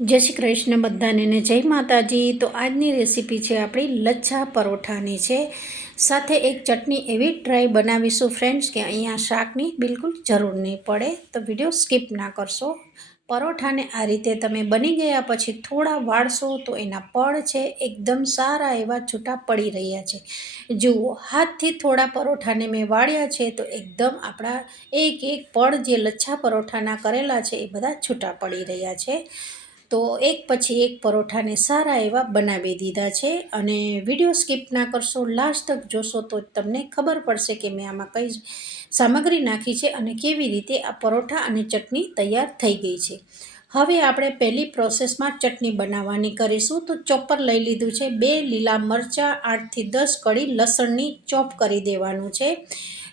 जय श्री कृष्ण बधाने ने जय माताजी। तो आजनी रेसिपी है अपनी लच्छा परोठानी है, साथे एक चटनी एवी ट्राय बनावीशुं फ्रेंड्स के अहींया शाकनी बिल्कुल जरूर नहीं पड़े। तो विडियो स्कीप ना करशो। परोठा ने आ रीते तमे बनी गया पछी थोड़ा वाळशो तो एना पड़ छे एकदम सारा एवा छूटा पड़ी रह्या छे। जुओ हाथथी थोड़ा परोठा ने मैं वाळ्या छे तो एकदम आपड़ा एक एक पड़ जे लच्छा परोठाना करेला छे ए बधा छूटा पड़ी रह्या छे। तो एक पछी एक परोठा ने सारा एवा बनावी दीधा छे अने विडियो स्कीप ना करशो, लास्ट तक जोशो तो तमने खबर पड़शे कि मैं आमां कई सामग्री नाखी छे अने केवी रीते आ परोठा अने चटनी तैयार थई गई छे। हवे आपणे पहली प्रोसेस में चटनी बनाववानी करीशुं। तो चॉपर लई लीधुं छे, 2 लीला मरचा, 8 થી 10 कड़ी लसणनी चॉप करी देवानुं छे।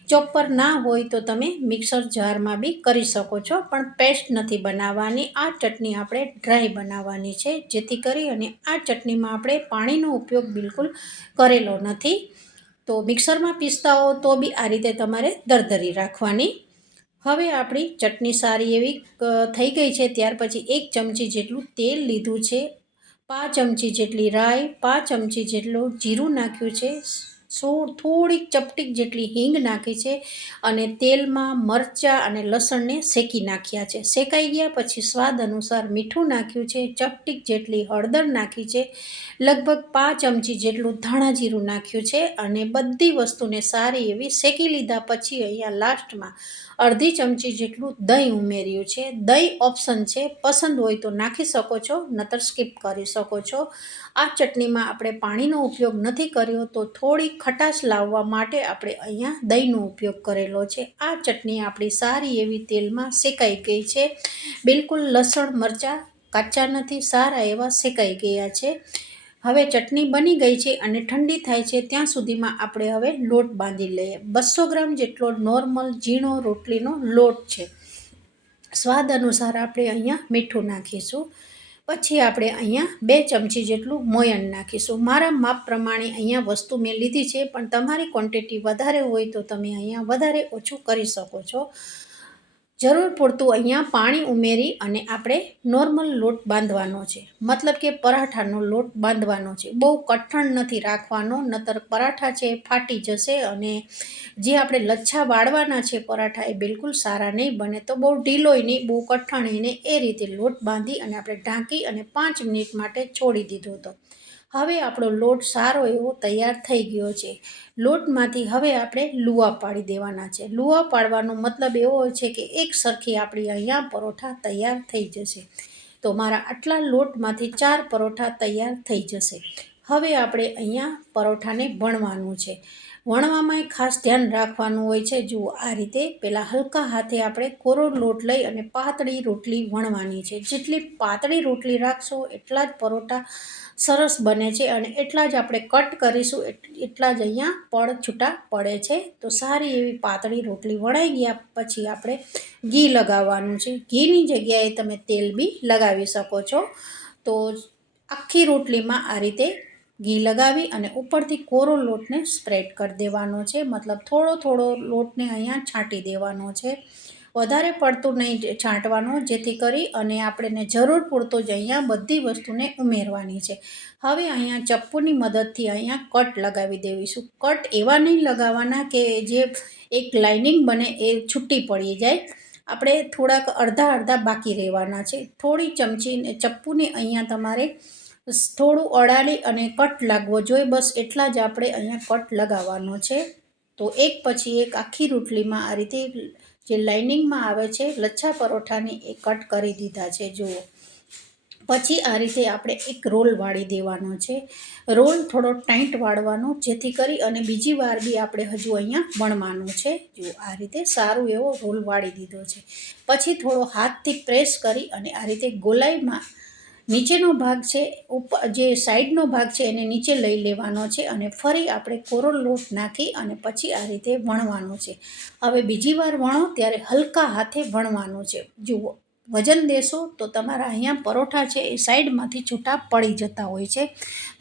चॉपर ना होय तो तमे मिक्सर जार में बी करी शको छो, पण पेस्ट नथी बनाववानी। आ चटनी आपणे ड्राय बनाववानी छे, जेथी करी अने आ चटनी में आपणे पाणीनो उपयोग बिल्कुल करेलो नथी। तो मिक्सर में पीसता हो तो बी आ रीते तमारे दरदरी राखवानी। हवे आपणी चटनी सारी एवी थई गई छे त्यार पछी 1 चमची जेटलुं तेल लीधुं छे, 5 चमची जेटली राई, 5 चमची जेटલું जीरुं नाख्युं छे, थोड़ी चपटीक जेटली हींग नाखी छे अने तेल में मरचा अने लसण ने शेकी नाख्या छे। शेकाई गया पछी स्वाद अनुसार मीठुं नाख्युं छे, चपटीक जेटली हळदर नाखी छे, लगभग 5 चमची जेटલું धाणा जीरुं नाख्युं छे अने बधी वस्तुने सारी एवी शेकी लीधा पछी अहींया लास्ट में अर्धी चमची जेटલું दही उमेर्યું છે। दही ऑप्शन છે, पसंद होय तो नाखी शको छो, नतर स्कीप करी शको छो। आ चटनीमां आपणे पाणीनो उपयोग नथी कर्यो तो थोड़ी खटाश लाववा माटे आपणे अहींया दहीनो उपयोग करेलो छे। आ चटनी आपणी सारी एवी तेलमां शेकाई गई छे, बिल्कुल लसण मरचा काचा नथी, सारा एवा शेकाई गया छे। हवे चटनी बनी गई छे अने ठंडी थाय छे त्यां सुधीमां आपणे हवे लोट बांधी लईए। 200 ग्राम जेटलो नॉर्मल झीणो रोटलीनो लोट छे। स्वाद अनुसार आपणे अहींया मीठुं नाखीशुं। पछी आपणे अहींया 2 चमची जेटલું मोयण नाखीशुं। मारा माप प्रमाणे अहींया वस्तु मैं लीधी छे, पण तमारी क्वोंटिटी वधारे होय तो तमे अहींया वधारे ओछुं करी शको छो। जरूर पूरतुं अहींया पाणी उमेरी अने आपणे नॉर्मल लोट बांधवानो छे, मतलब के पराठानो लोट बांधवानो छे। बहु कठण नथी राखवानो, नतर पराठा छे फाटी जशे अने जे आपणे लच्छा वाळवाना छे पराठा ए बिल्कुल सारा नहीं बने। तो बहु ढीलोय नहीं, बहु कठणय नहीं, ए रीते लोट बांधी अने आपणे ढांकी अने 5 मिनिट माटे छोड़ी दीधो हतो। हवे आपणो लोट सारो एवो तैयार थई गयो छे। लोटमांथी हवे आपणे लूआ पाड़ी देवाना छे। लूआ पाड़वानो मतलब एवो होय छे के एक सरखी आपणी अहींया परोठा तैयार थई जशे। तो मारा आटला लोटमांथी 4 परोठा तैयार थई जशे। हवे आपणे अहींया परोठाने वणवानुं छे। वणवामांय खास ध्यान राखवानुं होय छे। जुओ आ रीते पेला हलका हाथे आपणे कोरो लोट लई अने पातળી रोटली वणवानी छे। जेटली पातળી रोटली राखशो એટલા જ परोठा सरस बने छे अने એટલા જ आपणे कट करीशुं એટલા જ अहींया पड़ छूटा पड़े छे। तो सारी एवी पातળી रोटली वणाई गया पछी आपणे घी लगाववानुं छे। घीनी जग्याए तमे तेल बी लगावी शको छो। तो आखी रोटलीमां आ रीते घी लगावी अने उपरथी कोरो लोटने स्प्रेड कर देवानो छे, मतलब थोड़ो थोड़ो लोटने अहींया छांटी देवानो छे। वधारे पड़तुं नहीं छांटवानुं, जेथी करी अने आपणे जरूर पूरतो ज अहींया बधी वस्तुने उमेरवानी छे। हवे अहींया चप्पूनी मददथी अहींया कट लगावी देवीशुं। कट एवा नहीं लगाववाना के जे एक लाइनिंग बने ए छूटी पड़ी जाए। आपणे थोड़ाक अर्धा अर्धा बाकी रहेवाना छे। थोड़ी चमची ने चप्पूने अहींया तमारे थोड़ું अड़ाड़ी अने कट लागवो जोईए, बस एटला ज आपणे अहींया कट लगाववानो छे। तो एक पछी एक आखी रोटलीमां आ रीते जे लाइनिंगमां आवे छे लच्छा परोठानी ए कट करी दीधा छे। जुओ पछी आ रीते आपणे एक रोल वाળી देवानो छे। रोल थोड़ो टाइट वाळવાનો, जेथी करी अने बीजी वार बी आपणे हजू अहींया वणवानुं छे। जुओ आ रीते सारो एवो रोल वाળી दीधो छे। पछी थोड़ो हाथथी प्रेस करी अने आ रीते गोलाईमां नीचेनो भाग छे जे साइडनो भाग छे एने नीचे लई लेवानो छे अने फरी आपणे कोरो लोट नाखी अने पछी आ रीते वणवानो छे। हवे बीजी वार वणो त्यारे हलका हाथे वणवानुं छे। जुओ वजन देशो तो तमारा अहींया परोठा छे ए साइडमांथी छूटा पड़ी जता होय छे।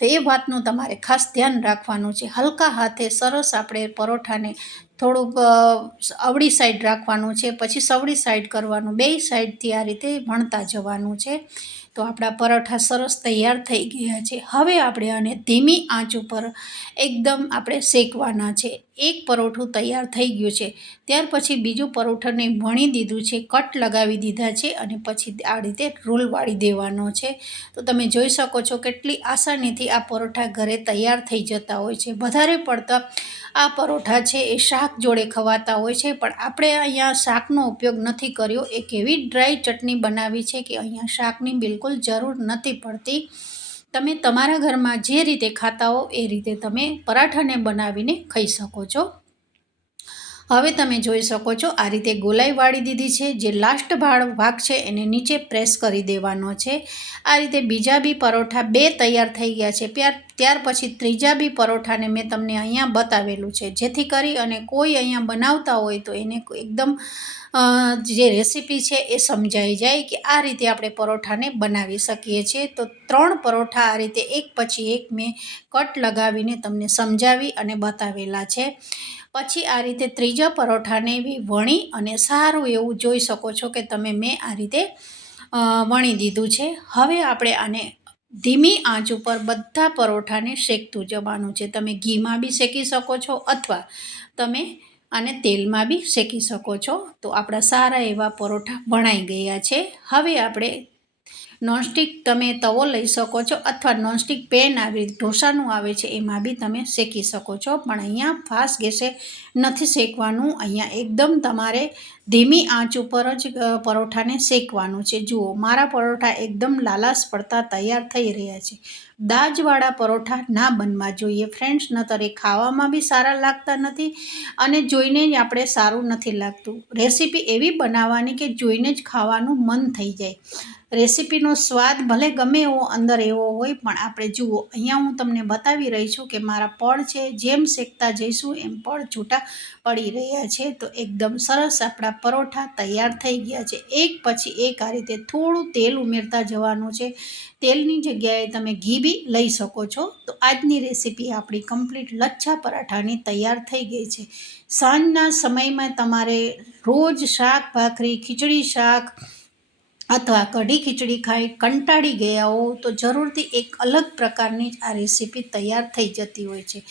तो ए वातनुं तमारे खास ध्यान राखवानुं छे। हलका हाथे सरस आपणे परोठाने थोड़ुंक अवળી साइड राखवानुं छे, पछी सवળી साइड करवानुं, बेय साइडथी आ रीते वणता जवानुं छे। તો આપણા પરોઠા સરસ તૈયાર થઈ ગયા છે. હવે આપણે આને ધીમી આંચ ઉપર એકદમ આપણે શેકવાના છે. એક પરોઠું તૈયાર થઈ ગયું છે. ત્યાર પછી બીજું પરોઠાને વણી દીધું છે, કટ લગાવી દીધા છે અને પછી આ રીતે રોલ વાળી દેવાનો છે. તો તમે જોઈ શકો છો કેટલી આસાનીથી આ પરોઠા ઘરે તૈયાર થઈ જતા હોય છે. વધારે પડતા આ પરોઠા છે એ શાક જોડે ખવાતા હોય છે, પણ આપણે અહીંયા શાકનો ઉપયોગ નથી કર્યો. એક એવી ડ્રાય ચટણી બનાવી છે કે અહીંયા શાકની બિલકુલ જરૂર નથી પડતી. તમે તમારા ઘરમાં જે રીતે ખાતા હો એ રીતે તમે પરાઠાને બનાવીને ખાઈ શકો છો. હવે તમે જોઈ શકો છો આ રીતે ગોલાઈ વાળી દીધી છે. જે લાસ્ટ ભાગ છે એને નીચે પ્રેસ કરી દેવાનો છે. આ રીતે બીજા બી પરોઠા 2 તૈયાર થઈ ગયા છે. ત્યાર પછી ત્રીજા બી પરોઠાને મેં તમને અહીંયા બતાવેલું છે, જેથી કરી અને કોઈ અહીંયા બનાવતા હોય તો એને એકદમ જે રેસીપી છે એ સમજાઈ જાય કે આ રીતે આપણે પરોઠાને બનાવી શકીએ છીએ. તો 3 પરોઠા આ રીતે એક પછી એક મેં કટ લગાવીને તમને સમજાવી અને બતાવેલા છે. પછી આ રીતે ત્રીજા પરોઠાને બી વણી અને સારું એવું જોઈ શકો છો કે તમે મેં આ રીતે વણી દીધું છે. હવે આપણે આને ધીમી આંચ ઉપર બધા પરોઠાને શેકતું જવાનું છે. તમે ઘીમાં બી શેકી શકો છો અથવા તમે આને તેલમાં બી શેકી શકો છો. તો આપણા સારા એવા પરોઠા વણાઈ ગયા છે. હવે આપણે નોનસ્ટિક તમે તવો લઈ શકો છો અથવા નોનસ્ટિક પેન આવી ઢોસાનું આવે છે એમાં બી તમે શેકી શકો છો, પણ અહીંયા ફાસ્ટ ગેસે નથી શેકવાનું. અહીંયા એકદમ તમારે ધીમી આંચ ઉપર જ પરોઠાને શેકવાનું છે. જુઓ, મારા પરોઠા એકદમ લાલાશ પડતા તૈયાર થઈ રહ્યા છે. દાજવાળા પરોઠા ના બનવા જોઈએ ફ્રેન્ડ્સ, નતર એ ખાવામાં બી સારા લાગતા નથી અને જોઈને જ આપણે સારું નથી લાગતું. રેસીપી એવી બનાવવાની કે જોઈને જ ખાવાનું મન થઈ જાય. રેસીપીનો સ્વાદ ભલે ગમે એવો અંદર એવો હોય, પણ આપણે જુઓ અહીંયા હું તમને બતાવી રહી છું કે મારા પડ છે જેમ શેકતા જઈશું એમ પડ છૂટા પડી રહ્યા છે. તો એકદમ સરસ આપણા પરોઠા તૈયાર થઈ ગયા છે. એક પછી એક આ રીતે થોડું તેલ ઉમેરતા જવાનું છે. તેલની જગ્યાએ તમે ઘી બી લઈ શકો છો. તો આજની રેસીપી આપણી કમ્પ્લીટ લચ્છા પરાઠાની તૈયાર થઈ ગઈ છે. સાંજના સમયમાં તમારે રોજ શાક ભાખરી, ખીચડી શાક અથવા કઢી ખીચડી ખાઈ કંટાળી ગયા હો તો જરૂરથી એક અલગ પ્રકારની જ આ રેસીપી તૈયાર થઈ જતી હોય છે.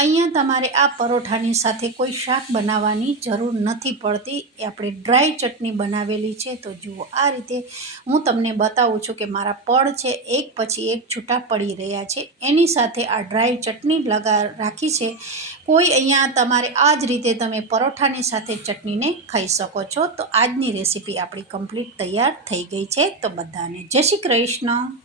અહીંયા તમારે આ પરોઠાની સાથે કોઈ શાક બનાવવાની જરૂર નથી પડતી. એ આપણે ડ્રાય ચટણી બનાવેલી છે. તો જુઓ આ રીતે હું તમને બતાવું છું કે મારા પડ છે એક પછી એક છૂટા પડી રહ્યા છે. એની સાથે આ ડ્રાય ચટણી રાખી છે. કોઈ અહીંયા તમારે આ જ રીતે તમે પરોઠાની સાથે ચટણીને ખાઈ શકો છો. તો આજની રેસીપી આપણી કમ્પ્લીટ તૈયાર થઈ ગઈ છે. તો બધાને જય શ્રી કૃષ્ણ.